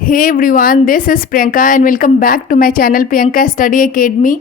Hey everyone, this is Priyanka and welcome back to my channel Priyanka study academy.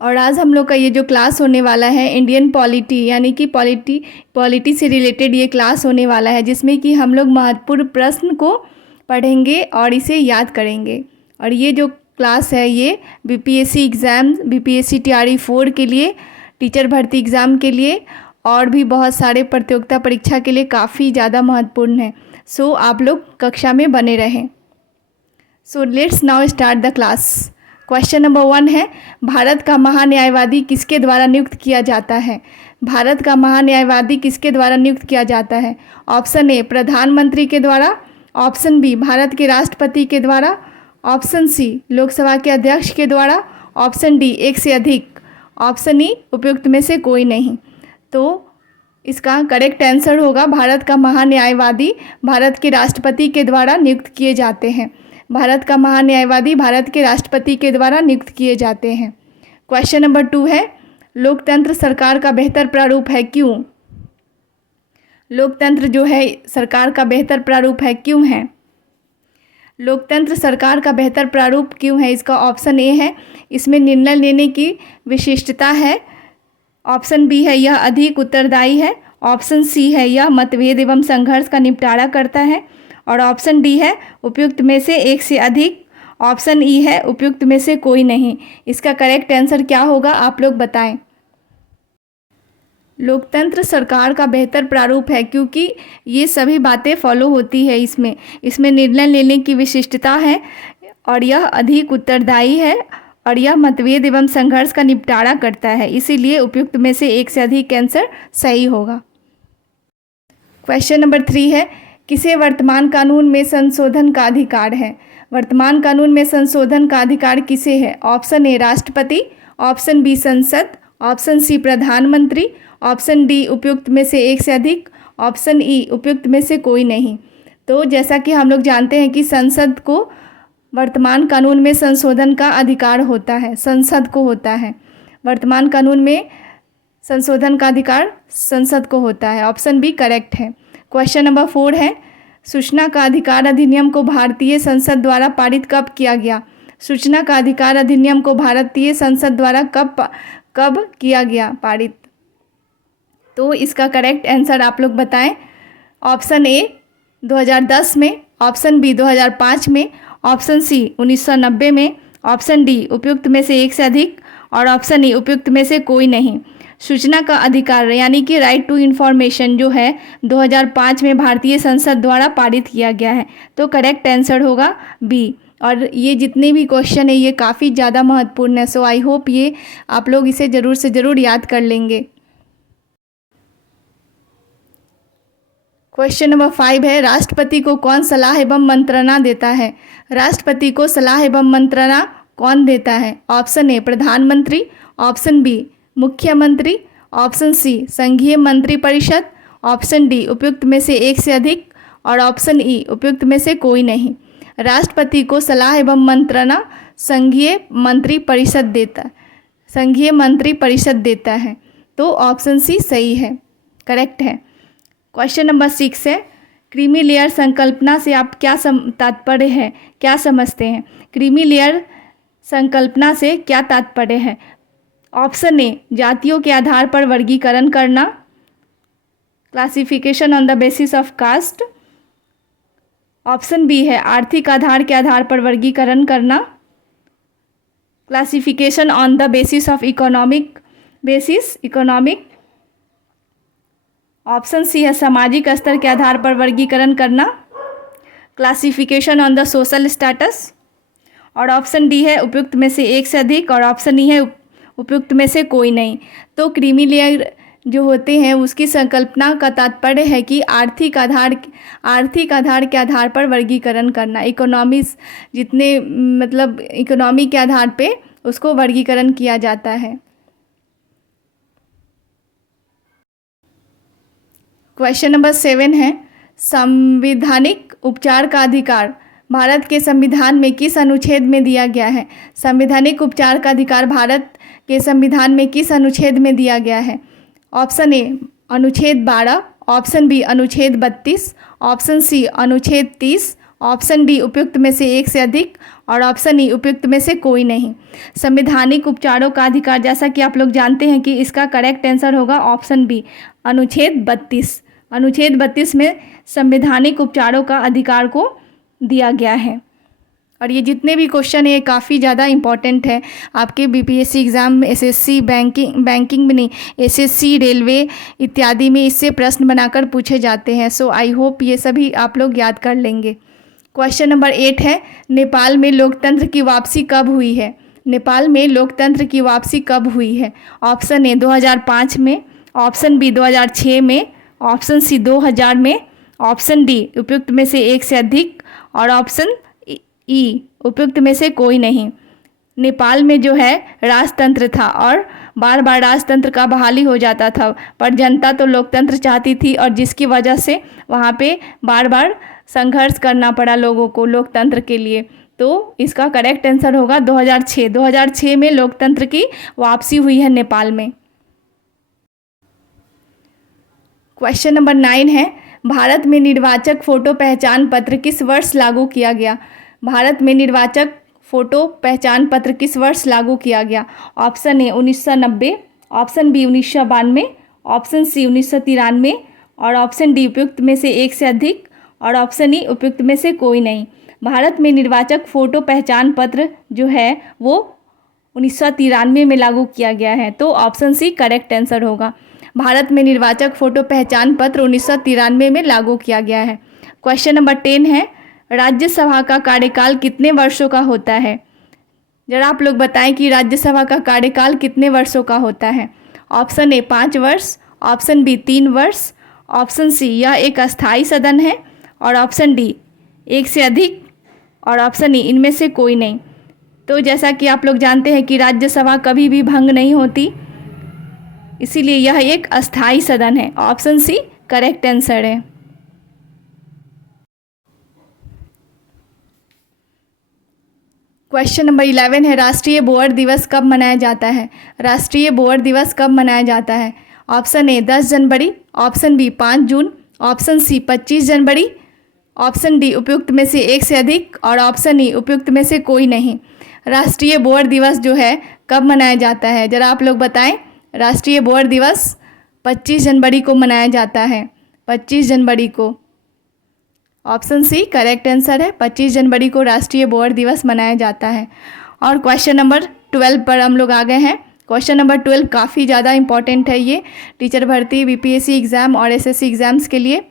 और आज हम लोग का ये जो क्लास होने वाला है इंडियन पॉलिटी यानी कि पॉलिटी से रिलेटेड ये क्लास होने वाला है, जिसमें कि हम लोग महत्वपूर्ण प्रश्न को पढ़ेंगे और इसे याद करेंगे। और ये जो क्लास है ये बीपीएससी एग्ज़ाम, बीपीएससी टीआरई 4 के लिए, टीचर भर्ती एग्ज़ाम के लिए और भी बहुत सारे प्रतियोगिता परीक्षा के लिए काफ़ी ज़्यादा महत्वपूर्ण है। सो आप लोग कक्षा में बने रहें। So let's now start the class. Question number 1 है, भारत का महान्यायवादी किसके द्वारा नियुक्त किया जाता है? भारत का महान्यायवादी किसके द्वारा नियुक्त किया जाता है? ऑप्शन ए प्रधानमंत्री के द्वारा, ऑप्शन बी भारत के राष्ट्रपति के द्वारा, ऑप्शन सी लोकसभा के अध्यक्ष के द्वारा, ऑप्शन डी एक से अधिक, ऑप्शन ई उपयुक्त में से कोई नहीं। तो इसका करेक्ट आंसर होगा भारत का महान्यायवादी भारत के राष्ट्रपति के द्वारा नियुक्त किए जाते हैं। भारत का महान्यायवादी भारत के राष्ट्रपति के द्वारा नियुक्त किए जाते हैं। क्वेश्चन नंबर 2 है, लोकतंत्र सरकार का बेहतर प्रारूप है, क्यों? लोकतंत्र जो है सरकार का बेहतर प्रारूप है, क्यों है? लोकतंत्र सरकार का बेहतर प्रारूप क्यों है? इसका ऑप्शन ए है, इसमें निर्णय लेने की विशिष्टता है, ऑप्शन बी है यह अधिक उत्तरदायी है, ऑप्शन सी है यह मतभेद एवं संघर्ष का निपटारा करता है, और ऑप्शन डी है उपयुक्त में से एक से अधिक, ऑप्शन ई है उपयुक्त में से कोई नहीं। इसका करेक्ट आंसर क्या होगा आप लोग बताएं। लोकतंत्र सरकार का बेहतर प्रारूप है क्योंकि ये सभी बातें फॉलो होती है। इसमें निर्णय लेने की विशिष्टता है और यह अधिक उत्तरदायी है और यह मतभेद एवं संघर्ष का निपटारा करता है, इसीलिए उपयुक्त में से एक से अधिक आंसर सही होगा। क्वेश्चन नंबर 3 है, किसे वर्तमान कानून में संशोधन का अधिकार है? वर्तमान कानून में संशोधन का अधिकार किसे है? ऑप्शन ए राष्ट्रपति, ऑप्शन बी संसद, ऑप्शन सी प्रधानमंत्री, ऑप्शन डी उपयुक्त में से एक से अधिक, ऑप्शन ई उपयुक्त में से कोई नहीं। तो जैसा कि हम लोग जानते हैं कि संसद को वर्तमान कानून में संशोधन का अधिकार होता है, संसद को होता है। वर्तमान कानून में संशोधन का अधिकार संसद को होता है, ऑप्शन बी करेक्ट है। क्वेश्चन नंबर 4 है, सूचना का अधिकार अधिनियम को भारतीय संसद द्वारा पारित कब किया गया? सूचना का अधिकार अधिनियम को भारतीय संसद द्वारा कब किया गया पारित? तो इसका करेक्ट आंसर आप लोग बताएं। ऑप्शन ए 2010 में, ऑप्शन बी 2005 में, ऑप्शन सी 1990 में, ऑप्शन डी उपयुक्त में से एक से अधिक, और ऑप्शन ई उपयुक्त में से कोई नहीं। सूचना का अधिकार यानी कि राइट टू इन्फॉर्मेशन जो है 2005 में भारतीय संसद द्वारा पारित किया गया है, तो करेक्ट आंसर होगा बी। और ये जितने भी क्वेश्चन है ये काफ़ी ज़्यादा महत्वपूर्ण है, सो आई होप ये आप लोग इसे ज़रूर से ज़रूर याद कर लेंगे। क्वेश्चन नंबर 5 है, राष्ट्रपति को कौन सलाह एवं मंत्रणा देता है? राष्ट्रपति को सलाह एवं मंत्रणा कौन देता है? ऑप्शन ए प्रधानमंत्री, ऑप्शन बी मुख्यमंत्री, ऑप्शन सी संघीय मंत्री परिषद, ऑप्शन डी उपयुक्त में से एक से अधिक, और ऑप्शन ई उपयुक्त में से कोई नहीं। राष्ट्रपति को सलाह एवं मंत्रणा संघीय मंत्री परिषद देता है, संघीय मंत्री परिषद देता है, तो ऑप्शन सी सही है, करेक्ट है। क्वेश्चन नंबर 6 है, क्रीमी लेयर संकल्पना से आप क्या तात्पर्य है, क्या समझते हैं? क्रीमी लेयर संकल्पना से क्या तात्पर्य है? ऑप्शन ए जातियों के आधार पर वर्गीकरण करना, classification on the basis of caste, option B है आर्थिक आधार के आधार पर वर्गीकरण करना, classification on the basis of economic, option C है सामाजिक स्तर के आधार पर वर्गीकरण करना, classification on the social status, और ऑप्शन डी है उपयुक्त में से एक से अधिक, और ऑप्शन ई है उपयुक्त में से कोई नहीं। तो क्रीमी लेयर जो होते हैं उसकी संकल्पना का तात्पर्य है कि आर्थिक आधार के आधार पर वर्गीकरण करना, इकोनॉमिक्स जितने मतलब इकोनॉमी के आधार पे उसको वर्गीकरण किया जाता है। क्वेश्चन नंबर 7 है, संवैधानिक उपचार का अधिकार भारत के संविधान में किस अनुच्छेद में दिया गया है? संवैधानिक उपचार का अधिकार भारत के संविधान में किस अनुच्छेद में दिया गया है? ऑप्शन ए अनुच्छेद 12, ऑप्शन बी अनुच्छेद 32, ऑप्शन सी अनुच्छेद 30, ऑप्शन डी उपयुक्त में से एक से अधिक और ऑप्शन ई उपयुक्त में से कोई नहीं। संवैधानिक उपचारों का अधिकार, जैसा कि आप लोग जानते हैं कि इसका करेक्ट आंसर होगा ऑप्शन बी, अनुच्छेद 32। अनुच्छेद 32 में संवैधानिक उपचारों का अधिकार को दिया गया है। और ये जितने भी क्वेश्चन है ये काफ़ी ज़्यादा इंपॉर्टेंट है आपके बीपीएससी एग्ज़ाम में, एसएससी बैंकिंग में नहीं, एसएससी रेलवे इत्यादि में इससे प्रश्न बनाकर पूछे जाते हैं। सो आई होप ये सभी आप लोग याद कर लेंगे। क्वेश्चन नंबर 8 है, नेपाल में लोकतंत्र की वापसी कब हुई है? नेपाल में लोकतंत्र की वापसी कब हुई है? ऑप्शन ए 2005 में, ऑप्शन बी 2006 में, ऑप्शन सी 2000 में, ऑप्शन डी उपयुक्त में से एक से अधिक और ऑप्शन ई उपयुक्त में से कोई नहीं। नेपाल में जो है राजतंत्र था और बार बार राजतंत्र का बहाली हो जाता था, पर जनता तो लोकतंत्र चाहती थी और जिसकी वजह से वहाँ पे बार बार संघर्ष करना पड़ा लोगों को लोकतंत्र के लिए। तो इसका करेक्ट आंसर होगा 2006। 2006 में लोकतंत्र की वापसी हुई है नेपाल में। क्वेश्चन नंबर 9 है, भारत में निर्वाचक फ़ोटो पहचान पत्र किस वर्ष लागू किया गया? भारत में निर्वाचक फ़ोटो पहचान पत्र किस वर्ष लागू किया गया? Option A 1990, option B 1992, option C 1993 और ऑप्शन डी उपयुक्त में से एक से अधिक और ऑप्शन ई उपयुक्त में से कोई नहीं। भारत में निर्वाचक फ़ोटो पहचान पत्र जो है वो 1993 में लागू किया गया है, तो ऑप्शन सी करेक्ट आंसर होगा। भारत में निर्वाचक फ़ोटो पहचान पत्र 1993 में लागू किया गया है। क्वेश्चन नंबर 10 है, राज्यसभा का कार्यकाल कितने वर्षों का होता है? जरा आप लोग बताएं कि राज्यसभा का कार्यकाल कितने वर्षों का होता है? ऑप्शन ए 5 वर्ष, ऑप्शन बी 3 वर्ष, ऑप्शन सी यह एक अस्थायी सदन है और ऑप्शन डी एक से अधिक और ऑप्शन ई इनमें से कोई नहीं। तो जैसा कि आप लोग जानते हैं कि राज्यसभा कभी भी भंग नहीं होती, इसीलिए यह एक अस्थायी सदन है। ऑप्शन सी करेक्ट आंसर है। क्वेश्चन नंबर 11 है, राष्ट्रीय बोअर दिवस कब मनाया जाता है? राष्ट्रीय बोअर दिवस कब मनाया जाता है? ऑप्शन ए 10 जनवरी, ऑप्शन बी 5 जून, ऑप्शन सी 25 जनवरी, ऑप्शन डी उपयुक्त में से एक से अधिक और ऑप्शन ई उपयुक्त में से कोई नहीं। राष्ट्रीय बोअर दिवस जो है कब मनाया जाता है, ज़रा आप लोग बताएं। राष्ट्रीय बोअर दिवस 25 जनवरी को मनाया जाता है, 25 जनवरी को। ऑप्शन सी करेक्ट आंसर है, 25 जनवरी को राष्ट्रीय बोअर दिवस मनाया जाता है। और क्वेश्चन नंबर 12 पर हम लोग आ गए हैं। क्वेश्चन नंबर 12 काफ़ी ज़्यादा इंपॉर्टेंट है, ये टीचर भर्ती, बीपीएससी एग्ज़ाम और एसएससी एग्ज़ाम्स के लिए।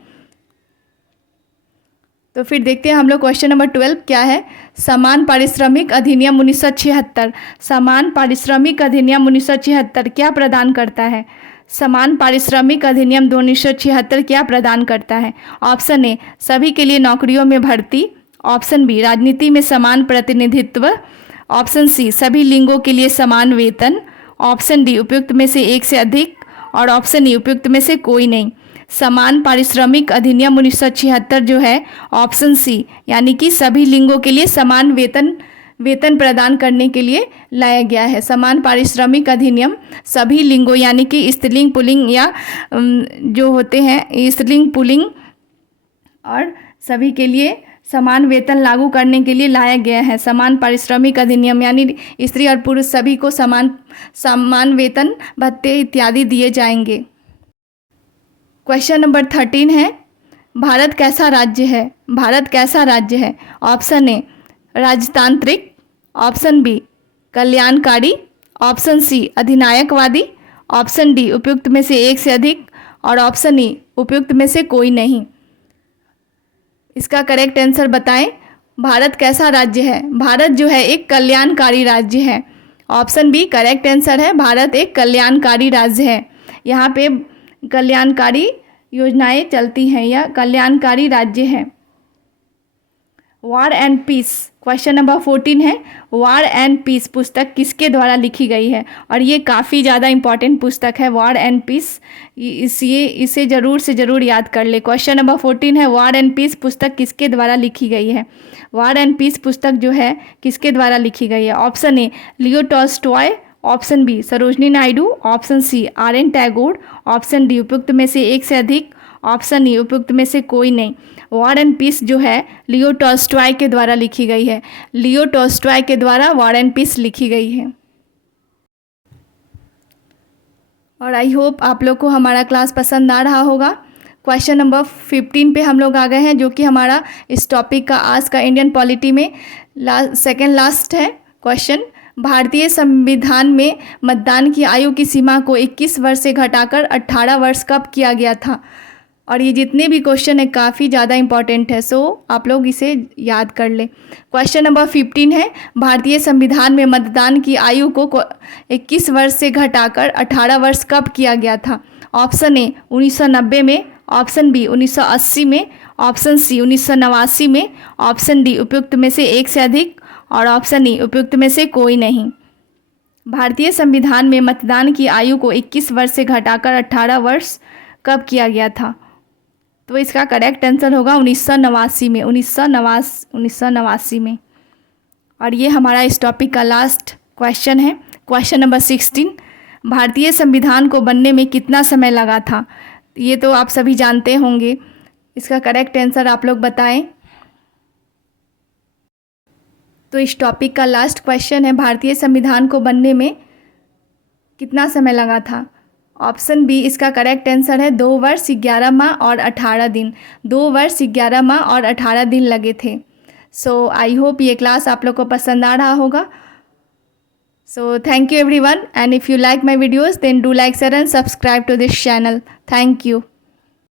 तो फिर देखते हैं हम लोग क्वेश्चन नंबर 12 क्या है। समान पारिश्रमिक अधिनियम 1976, समान पारिश्रमिक अधिनियम 1976 क्या प्रदान करता है? समान पारिश्रमिक अधिनियम 1976 क्या प्रदान करता है? ऑप्शन ए सभी के लिए नौकरियों में भर्ती, ऑप्शन बी राजनीति में समान प्रतिनिधित्व, ऑप्शन सी सभी लिंगों के लिए समान वेतन, ऑप्शन डी उपयुक्त में से एक से अधिक और ऑप्शन ई उपयुक्त में से कोई नहीं। समान पारिश्रमिक अधिनियम 1976 जो है ऑप्शन सी यानी कि सभी लिंगों के लिए समान वेतन प्रदान करने के लिए लाया गया है। समान पारिश्रमिक अधिनियम सभी लिंगों यानी कि स्त्रीलिंग पुल्लिंग या जो होते हैं स्त्रीलिंग पुल्लिंग और सभी के लिए समान वेतन लागू करने के लिए लाया गया है। समान पारिश्रमिक अधिनियम यानी स्त्री और पुरुष सभी को समान वेतन भत्ते इत्यादि दिए जाएंगे। क्वेश्चन नंबर 13 है, भारत कैसा राज्य है? भारत कैसा राज्य है? ऑप्शन ए राजतांत्रिक, ऑप्शन बी कल्याणकारी, ऑप्शन सी अधिनायकवादी, ऑप्शन डी उपयुक्त में से एक से अधिक और ऑप्शन ई उपयुक्त में से कोई नहीं। इसका करेक्ट आंसर बताएं। भारत कैसा राज्य है? भारत जो है एक कल्याणकारी राज्य है। ऑप्शन बी करेक्ट आंसर है, भारत एक कल्याणकारी राज्य है। यहाँ पे कल्याणकारी योजनाएं चलती हैं, यह कल्याणकारी राज्य है। War and peace question number 14 है, वॉर एंड पीस पुस्तक किसके द्वारा लिखी गई है? और ये काफ़ी ज़्यादा इंपॉर्टेंट पुस्तक है वॉर एंड पीस, इसे ज़रूर से ज़रूर याद कर ले। क्वेश्चन नंबर 14 है, वॉर एंड पीस पुस्तक किसके द्वारा लिखी गई है? वॉर एंड पीस पुस्तक जो है किसके द्वारा लिखी गई है? Option A Leo Tolstoy, option B Sarojini Naidu, option C R N Tagore, option D उपयुक्त में से एक से अधिक, ऑप्शन ई उपयुक्त में से कोई नहीं। वॉर एंड पीस जो है लियो टॉल्स्टॉय के द्वारा लिखी गई है। लियो टॉल्स्टॉय के द्वारा वॉर एंड पीस लिखी गई है। और आई होप आप लोग को हमारा क्लास पसंद आ रहा होगा। क्वेश्चन नंबर 15 पे हम लोग आ गए हैं, जो कि हमारा इस टॉपिक का आज का इंडियन पॉलिटी में सेकेंड लास्ट है क्वेश्चन। भारतीय संविधान में मतदान की आयु की सीमा को 21 वर्ष से घटाकर 18 वर्ष कब किया गया था? और ये जितने भी क्वेश्चन है काफ़ी ज़्यादा इंपॉर्टेंट है, सो आप लोग इसे याद कर लें। क्वेश्चन नंबर 15 है, भारतीय संविधान में मतदान की आयु को 21 वर्ष से घटाकर 18 वर्ष कब किया गया था? ऑप्शन ए 1990 में, ऑप्शन बी 1980 में, ऑप्शन सी 1989 में, ऑप्शन डी उपयुक्त में से एक से अधिक, और ऑप्शन ई उपयुक्त में से कोई नहीं। भारतीय संविधान में मतदान की आयु को 21 वर्ष से घटाकर 18 वर्ष कब किया गया था? तो इसका करेक्ट आंसर होगा 1989 में, 1989 में। और ये हमारा इस टॉपिक का लास्ट क्वेश्चन है। क्वेश्चन नंबर 16, भारतीय संविधान को बनने में कितना समय लगा था? ये तो आप सभी जानते होंगे, इसका करेक्ट आंसर आप लोग बताएं। तो इस टॉपिक का लास्ट क्वेश्चन है, भारतीय संविधान को बनने में कितना समय लगा था? ऑप्शन बी इसका करेक्ट आंसर है 2 वर्ष 11 माह और 18 दिन। 2 वर्ष 11 माह और 18 दिन लगे थे। सो आई होप ये क्लास आप लोग को पसंद आ रहा होगा। So thank you everyone, and if you like my videos then do like, share and subscribe to this channel. Thank you.